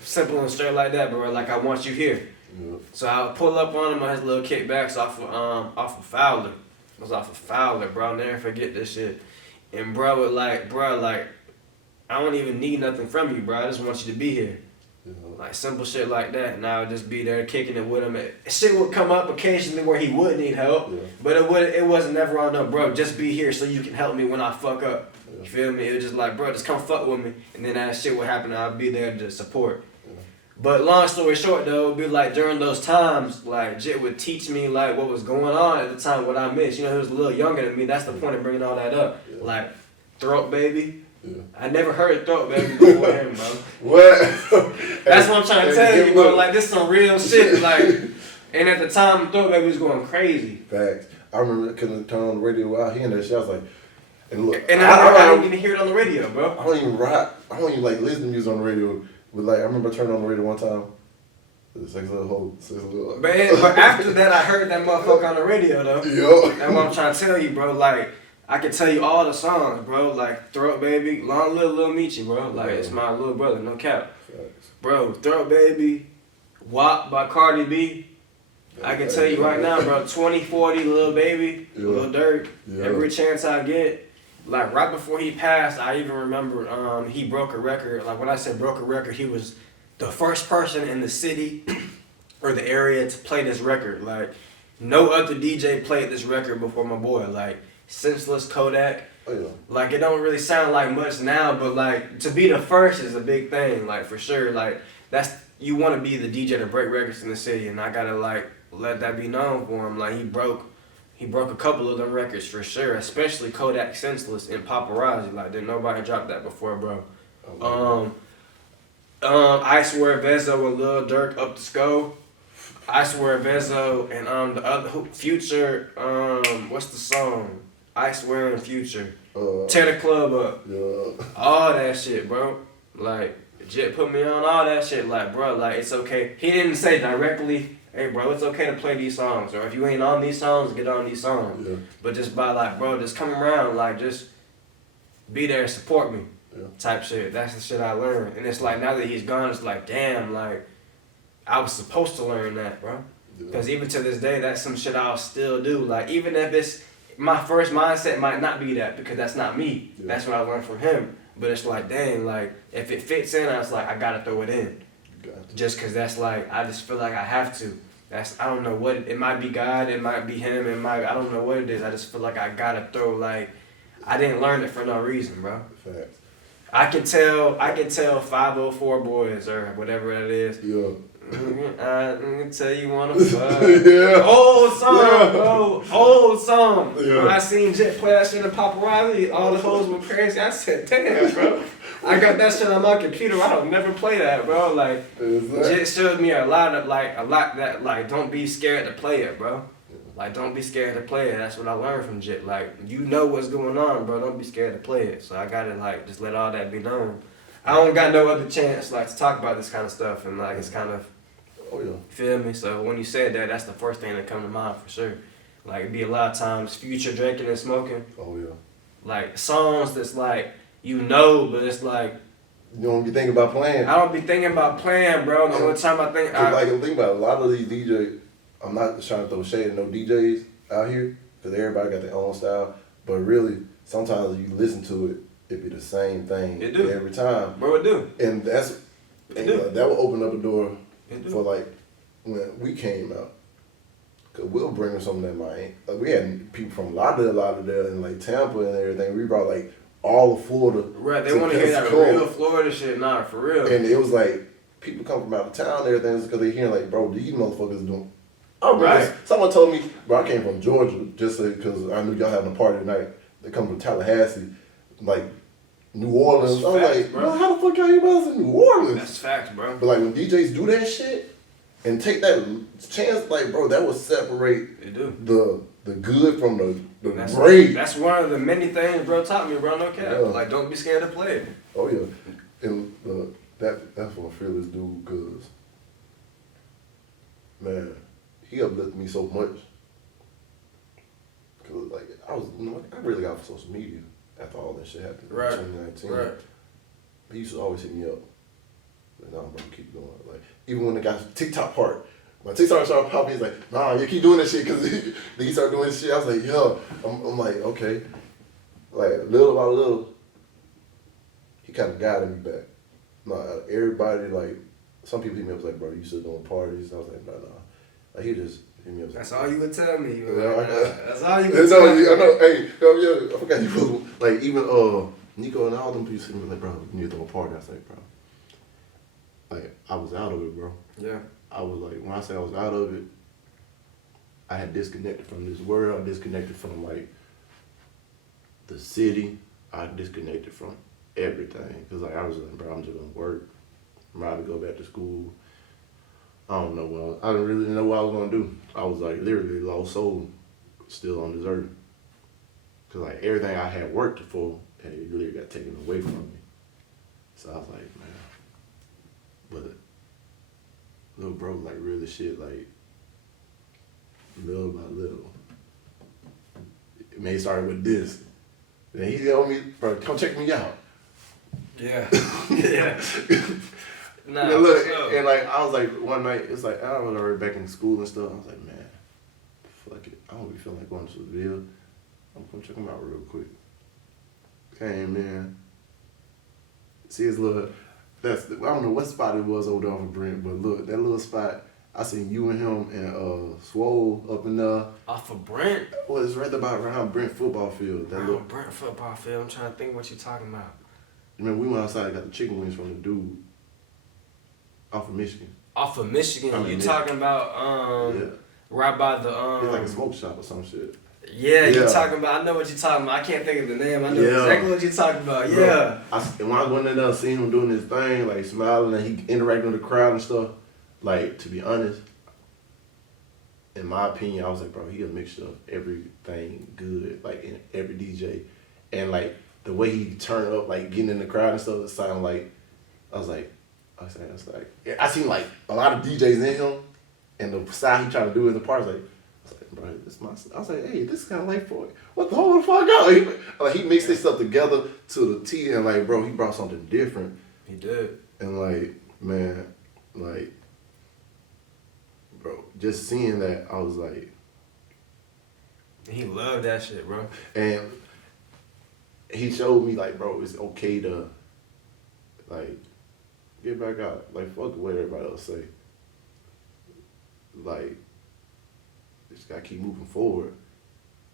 Simple and straight like that, bro. Like, I want you here. Yeah. So I pull up on him on his little kickbacks off of Fowler. It was off of Fowler, bro. I'll never forget this shit. And bro was like, I don't even need nothing from you, bro. I just want you to be here. Yeah. Like simple shit like that. And I would just be there kicking it with him. Shit would come up occasionally where he would need help, but it wasn't never on no, bro, just be here so you can help me when I fuck up. You feel me? It was just like, bro, just come fuck with me. And then that shit would happen and I'd be there to support. But long story short though, it would be like during those times, like Jit would teach me like what was going on at the time, what I missed. You know, he was a little younger than me. That's the point of bringing all that up. Yeah. Like, Throat Baby. Yeah. I never heard Throat Baby before him, bro. What? That's what I'm trying to tell you, bro. Like, this some real shit. Like, and at the time, Throat Baby was going crazy. Facts. I remember couldn't turn on the radio while hearing that shit. I was like, and look, And I didn't even hear it on the radio, bro. I don't even rock. I don't even like listen to music on the radio. But like, I remember turning on the radio one time. Sex little hoe, sex little. But after that, I heard that motherfucker on the radio, though. Yo. That's what I'm trying to tell you, bro. Like, I can tell you all the songs, bro. Like, Throat Baby, Long Live Lil Michi, bro. Like, it's my little brother, no cap. Facts. Bro, Throat Baby, WAP by Cardi B. I can tell you right now, bro, 2040 Lil Baby, Lil Durk, every chance I get. Like, right before he passed, I even remember he broke a record. Like, when I said broke a record, he was the first person in the city or the area to play this record. Like, no other DJ played this record before my boy. Like, Senseless Kodak. Oh, yeah. Like, it don't really sound like much now, but, like, to be the first is a big thing. Like, for sure. Like, you want to be the DJ to break records in the city, and I got to, like, let that be known for him. Like, he broke a couple of them records for sure, especially Kodak Senseless and Paparazzi. Like, didn't nobody drop that before, bro. I Swear Vezo and Lil Durk Up to Sko. I Swear Vezo and the other Future. What's the song? I Swear and Future. Tear the Club Up. Yeah. All that shit, bro. Like, Jit put me on all that shit. Like, bro, like, it's okay. He didn't say directly, hey, bro, it's okay to play these songs. Or if you ain't on these songs, get on these songs. Yeah. But just by, like, bro, just come around, like, just be there and support me. Yeah. Type shit. That's the shit I learned. And it's like, now that he's gone, it's like, damn, like, I was supposed to learn that, bro. Because even to this day, that's some shit I'll still do. Like, even if it's, my first mindset might not be that, because that's not me. Yeah. That's what I learned from him. But it's like, dang, like, if it fits in, I was like, I gotta throw it in. Gotcha. Just because that's like, I just feel like I have to. I don't know what, it might be God, it might be him, I don't know what it is. I just feel like I gotta throw, like, I didn't learn it for no reason, bro. Facts. I can tell 504 Boyz or whatever that is. Yeah. I can tell you wanna fuck. Yeah. Old song, Yeah. bro. Old song. Yeah. When I seen Jet play that shit in Paparazzi, all the hoes went crazy. I said, damn, bro. I got that shit on my computer. I don't never play that, bro. Like, Jet showed me a lot that, like, don't be scared to play it, bro. Like, don't be scared to play it. That's what I learned from Jit. Like, you know what's going on, bro. Don't be scared to play it. So I gotta, like, just let all that be known. I don't got no other chance, like, to talk about this kind of stuff. And, like, it's kind of, Oh, yeah. feel me? So when you said that, that's the first thing that come to mind for sure. Like, it'd be a lot of times Future drinking and smoking. Oh, yeah. Like, songs that's, like, you know, but it's like, You don't be thinking about playing. I don't be thinking about playing, bro. The only time I think, Like, think about it, a lot of these DJs, I'm not trying to throw shade at no DJs out here, because everybody got their own style, but really, sometimes you listen to it, it be the same thing It do. every time. bro, it do. And that's, It do. that will open up a door It do. for like, when we came out, because we'll bring them something that might, like we had people from Lauderdale, and like Tampa and everything, we brought like all of Florida. Right, they want to hear that Pensacola. real Florida shit, nah, for real. And it was like, people come from out of town and everything because they hearing like, bro, these motherfuckers doing. Oh, Right. Someone told me, bro, I came from Georgia just because I knew y'all having a party tonight. They come from Tallahassee. Like, New Orleans. That's I was facts, like, bro. bro, how the fuck y'all about in New Orleans? That's facts, bro. But like when DJs do that shit and take that chance, like bro, that will separate They do. the good from the That's great. That's one of the many things bro taught me, bro. No cap. Yeah. Like, don't be scared to play it. Oh yeah, and that's what Fearless do, cause man, he uplifted me so much. Cause like I really got off social media after all that shit happened Right. in 2019. Right. He used to always hit me up. Like, nah, bro, keep going. Like even when the guy TikTok part, my TikTok started popping, he's like, nah, you keep doing that shit, cause he started doing this shit. I was like, yo, I'm like, okay, like little by little, he kind of guided me back. Nah, everybody like, some people hit me up like, bro, you still doing parties? I was like, nah. Like he just hit me up. That's like, all you would tell me. You Yeah, that's all you I would tell me. know. Hey, yeah, I forgot you was like even Nico and all them people sitting like, bro, you need to throw a party. I was like, bro, like I was out of it, bro. Yeah. I was like, when I say I was out of it, I had disconnected from this world. I disconnected from like the city. I disconnected from everything because like I was like, bro, I'm just gonna work. I'm about to go back to school. I don't know I didn't really know what I was gonna do. I was like literally lost soul, still on this earth. Cause like everything I had worked for had literally got taken away from me. So I was like, man, but little bro, like real as shit, like little by little. It may start with this. Then he told me, bro, come check me out. Yeah. Yeah. Nah, And look, so. and like I was like one night, it's like I was already back in school and stuff. I was like, man, fuck it. I don't really feel like going to the Ville. I'm gonna check him out real quick. Came in. See his little, I don't know what spot it was over there off of Brent, but look, that little spot, I seen you and him and Swole up in there. Off of Brent? Well, it's right about around Brent football field. That little, Brent football field. I'm trying to think what you talking about. remember we went outside and got the chicken wings from the dude off of Michigan. Off of Michigan. I mean, You yeah. talking about Yeah. right by the It's like a smoke shop or some shit. Yeah, you Yeah. talking about. I know what you're talking about. I can't think of the name. I know Yeah. exactly what you're talking about. Bro, Yeah. And when I went in there, seeing him doing his thing, like smiling and he interacting with the crowd and stuff. Like to be honest, in my opinion, I was like, bro, he a mixture of everything good, like in every DJ, and like the way he turned up, like getting in the crowd and stuff, it sounded like I seen like a lot of DJs in him, and the style he trying to do in the part, I was like, bro, this is my. I was like, hey, this is kind of like for what the whole fuck out? He mixed this stuff together to the T, and like, bro, he brought something different. He did. And like, man, like, bro, just seeing that, I was like, He loved that shit, bro. and he showed me like, bro, it's okay to like get back out. Like, fuck what everybody else say. Like, just gotta keep moving forward.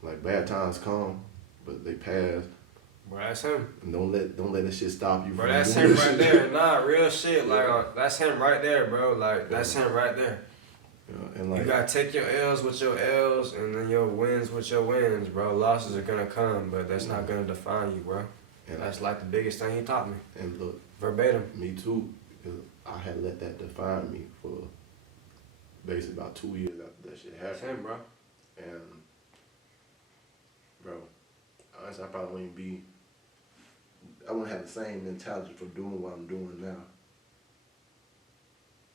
Like, bad times come, but they pass. Bro, that's him. And don't let that shit stop you. Bro, from that's doing him this right shit. there. Nah, real shit. Like, Yeah. that's him right there, bro. Like, that's him right there. Yeah, and like, You gotta take your L's with your L's and then your wins with your wins, bro. Losses are gonna come, but that's not gonna define you, bro. and, That's like the biggest thing he taught me. and look, Verbatim. me too, because I had let that define me for basically about 2 years after that shit That's happened. him, bro. And, bro, honestly, I probably I wouldn't have the same mentality for doing what I'm doing now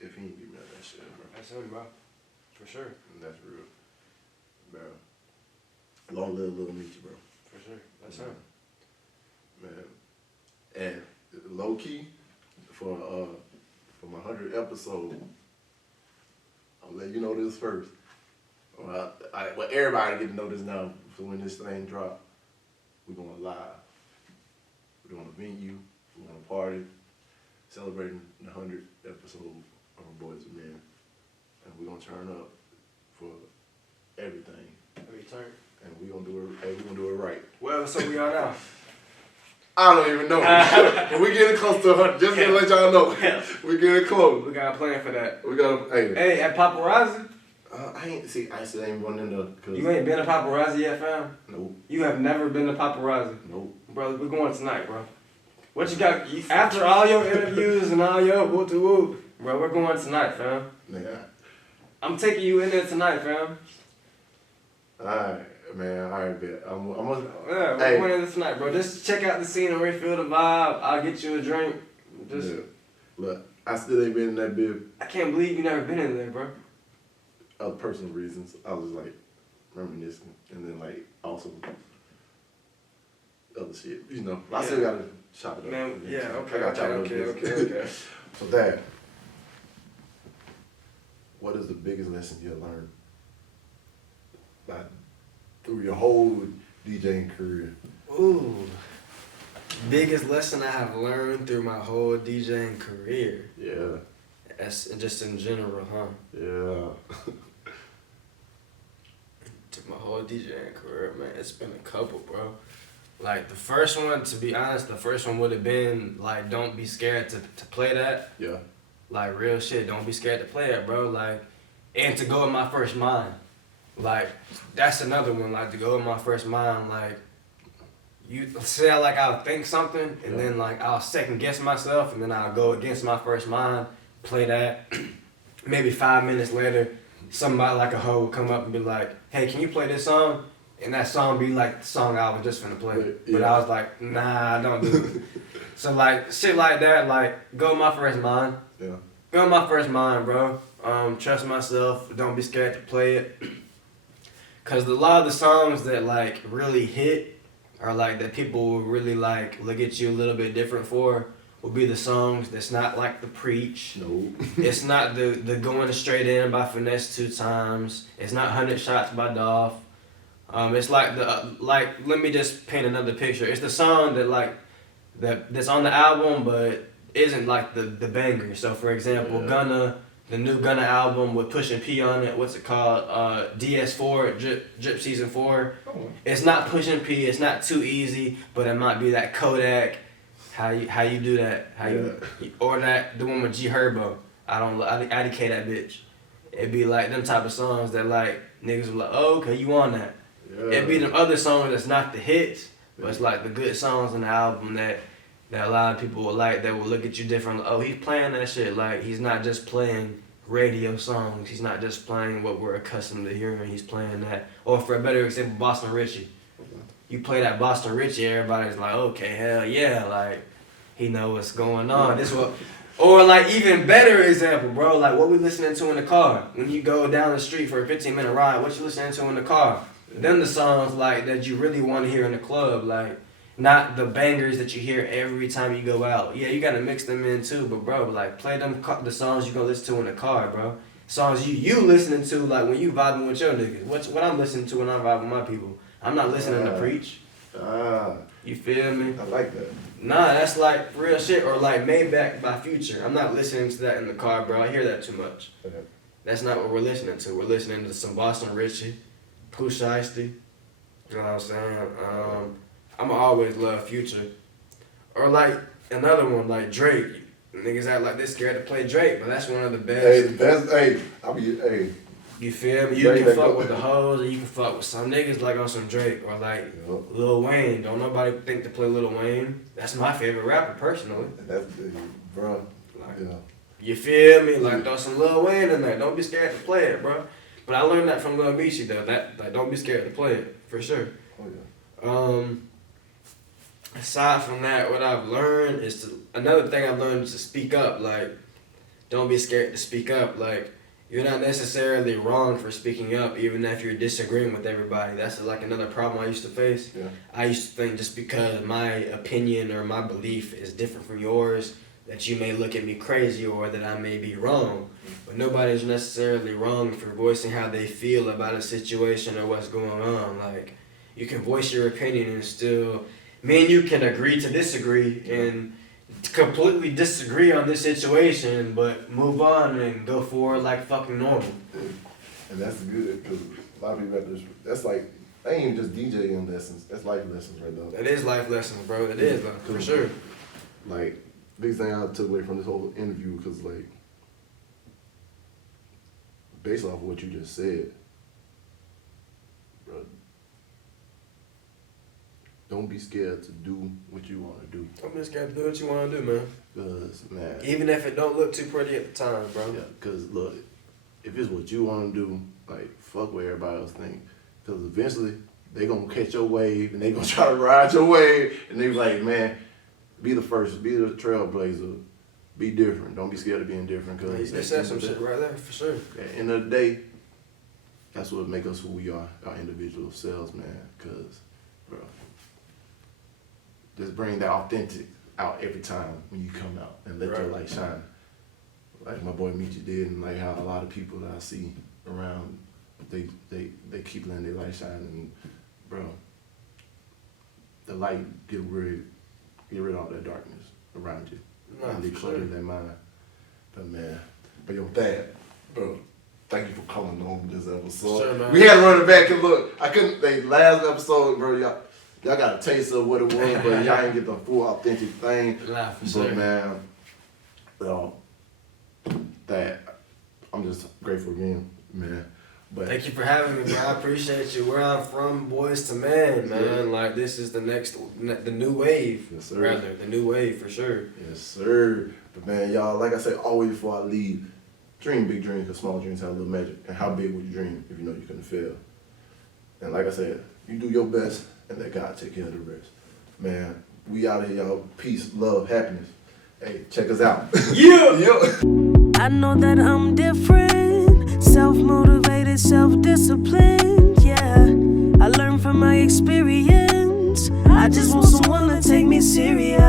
if he didn't give me that shit, bro. That's him, bro. For sure. And that's real, bro. Long live Little Meechie, bro. For sure. That's him. Man. And low key, for my 100th episode, I'll let you know this first. Well, everybody get to know this now. So when this thing drop, we're going live. We're doing a venue. We're going to party, celebrating the 100th episode of Boyz and Men, and we're gonna turn up for everything. Every turn. And we're gonna do it right. Well, so we are now. I don't even know. But we getting close to 100. Just to let y'all know, we getting close. We got a plan for that. We got Hey, at Paparazzi? I still ain't going in there. Cause You ain't been to Paparazzi yet, fam? Nope. You have never been to Paparazzi? Nope. Brother, we're going tonight, bro. What you got? After all your interviews and all your woo-to-woo, bro, we're going tonight, fam. Nigga. I'm taking you in there tonight, fam. Alright, man. Alright, bet. I'm gonna. Yeah, we're going in there tonight, bro. Just check out the scenery, feel the vibe. I'll get you a drink. Just. Yeah. Look, I still ain't been in that bit. I can't believe you never been in there, bro. Of personal reasons. I was like reminiscing, and then like also other shit. You know, I still gotta chop it up. Man, yeah, okay, I gotta chop it up. okay. So, Dad, what is the biggest lesson you learned through your whole DJing career? Ooh. Biggest lesson I have learned through my whole DJing career. Yeah. That's just in general, huh? Yeah. To my whole DJing career, man, it's been a couple, bro. Like, the first one, to be honest, would have been, like, don't be scared to play that. Yeah. Like, real shit, don't be scared to play it, bro. Like, and to go with my first mind. Like, that's another one, like, to go with my first mind, like, you say, like, I'll think something, and then, like, I'll second guess myself, and then I'll go against my first mind, play that. Maybe 5 minutes later, somebody like a hoe will come up and be like, hey, can you play this song? And that song be like the song I was just finna play. Yeah. But I was like, nah, I don't do it. So, like, shit like that, like, go with my first mind. Yeah. Go with my first mind, bro. Trust myself. Don't be scared to play it. Because a lot of the songs that, like, really hit or, like, that people will really, like, look at you a little bit different for will be the songs that's not, like, the Preach. No. It's not the Going Straight In by Finesse 2 Times. It's not 100 Shots by Dolph. It's like let me just paint another picture. It's the song that, like, that's on the album, but isn't, like, the banger. So, for example, the new Gunna album with Pushin P on it, what's it called? DS4, Drip Season 4. Oh. It's not Pushin P, it's not Too Easy, but it might be that Kodak. How you do that? Or the one with G Herbo. IDK that bitch. It'd be like them type of songs that, like, niggas were like, oh, okay, you on that. Yeah. It'd be them other songs that's not the hits, but it's like the good songs on the album that a lot of people will like, that will look at you different. Oh, he's playing that shit. Like, he's not just playing radio songs. He's not just playing what we're accustomed to hearing. He's playing that. Or for a better example, Boston Richie. You play that Boston Richie, everybody's like, okay, hell yeah, like, he know what's going on. This what, or like even better example, bro, like what we listening to in the car. When you go down the street for a 15-minute ride, what you listening to in the car? Then the songs like that you really want to hear in the club, like not the bangers that you hear every time you go out. Yeah, you gotta mix them in too, but bro, like play the songs you gonna listen to in the car, bro. Songs you listening to like when you vibing with your niggas. What I'm listening to when I'm vibing with my people. I'm not listening to Preach. You feel me? I like that. Nah, that's like real shit. Or like Maybach by Future. I'm not listening to that in the car, bro. I hear that too much. Okay. That's not what we're listening to. We're listening to some Boston Richie, Pooh Shiesty. You know what I'm saying? I'ma always love Future. Or like another one like Drake. Niggas act like they scared to play Drake, but that's one of the best. Hey, the best. Hey. You feel me? You Drake can fuck with the hoes, and you can fuck with some niggas like on some Drake or like Lil Wayne. Don't nobody think to play Lil Wayne. That's my favorite rapper personally. That's bro. Like, Yeah. you feel me? Like throw some Lil Wayne in there. Don't be scared to play it, bro. But I learned that from Lil Michi though. That like don't be scared to play it for sure. Oh yeah. Aside from that, what I've learned is another thing I've learned is to speak up. Like, don't be scared to speak up. Like, you're not necessarily wrong for speaking up, even if you're disagreeing with everybody. That's like another problem I used to face. Yeah. I used to think just because my opinion or my belief is different from yours, that you may look at me crazy or that I may be wrong. But nobody's necessarily wrong for voicing how they feel about a situation or what's going on. Like, you can voice your opinion and still, me and you can agree to disagree and completely disagree on this situation, but move on and go forward like fucking normal. And that's good because a lot of people have this. That's like, that ain't even just DJing lessons. That's life lessons right there. That is life lessons, bro. That is, for sure. Like, biggest thing I took away from this whole interview, because like, based off of what you just said, bro, don't be scared to do what you want to do. Don't be scared to do what you want to do, man. Cause man, Even if it don't look too pretty at the time, bro. yeah. Cause look, if it's what you want to do, like fuck what everybody else think. Cause eventually they gonna catch your wave and they gonna try to ride your wave, and they be like, man, be the first, be the trailblazer, be different. Don't be scared of being different. Cause You said some shit right there for sure. at the end of the day, that's what make us who we are, our individual selves, man. Cause, bro, just bring that authentic out every time when you come out and let your Right. light shine. Like my boy Michi did, and like how a lot of people that I see around, they keep letting their light shine, and bro, the light get rid of all that darkness around you. Nah, and for sure. declutter their mind. But man, but yo, Thad, bro, thank you for coming on this episode. Sure, man. We had to run it back and look. I couldn't. Last episode, bro, y'all got a taste of what it was, but y'all didn't get the full authentic thing. Nah, for But sure. man, that I'm just grateful again, man. But Thank you for having me, man. I appreciate you. Where I'm from, Boyz to Men, man. Yeah. Like, this is the new wave. Yes, sir. Rather, the new wave for sure. yes, sir. But man, y'all, like I said, always before I leave, dream big dreams, because small dreams have a little magic. And how big would you dream if you know you couldn't fail? And like I said, you do your best and let God take care of the rest. Man, we out here, y'all. Peace, love, happiness. Hey, check us out. Yeah! Yeah. I know that I'm different, self-motivated, self-disciplined, yeah. I learned from my experience. I just want someone to take me serious.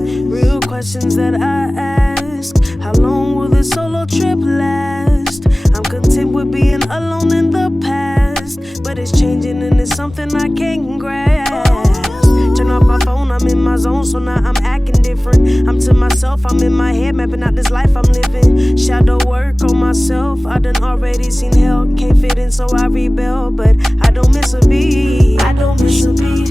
Real questions that I ask. How long will this solo trip last? I'm content with being alone in the past, but it's changing and it's something I can't grasp. Turn off my phone, I'm in my zone, so now I'm acting different. I'm to myself, I'm in my head, mapping out this life I'm living. Shadow work on myself, I done already seen hell. Can't fit in, so I rebel, but I don't miss a beat. I don't miss a beat.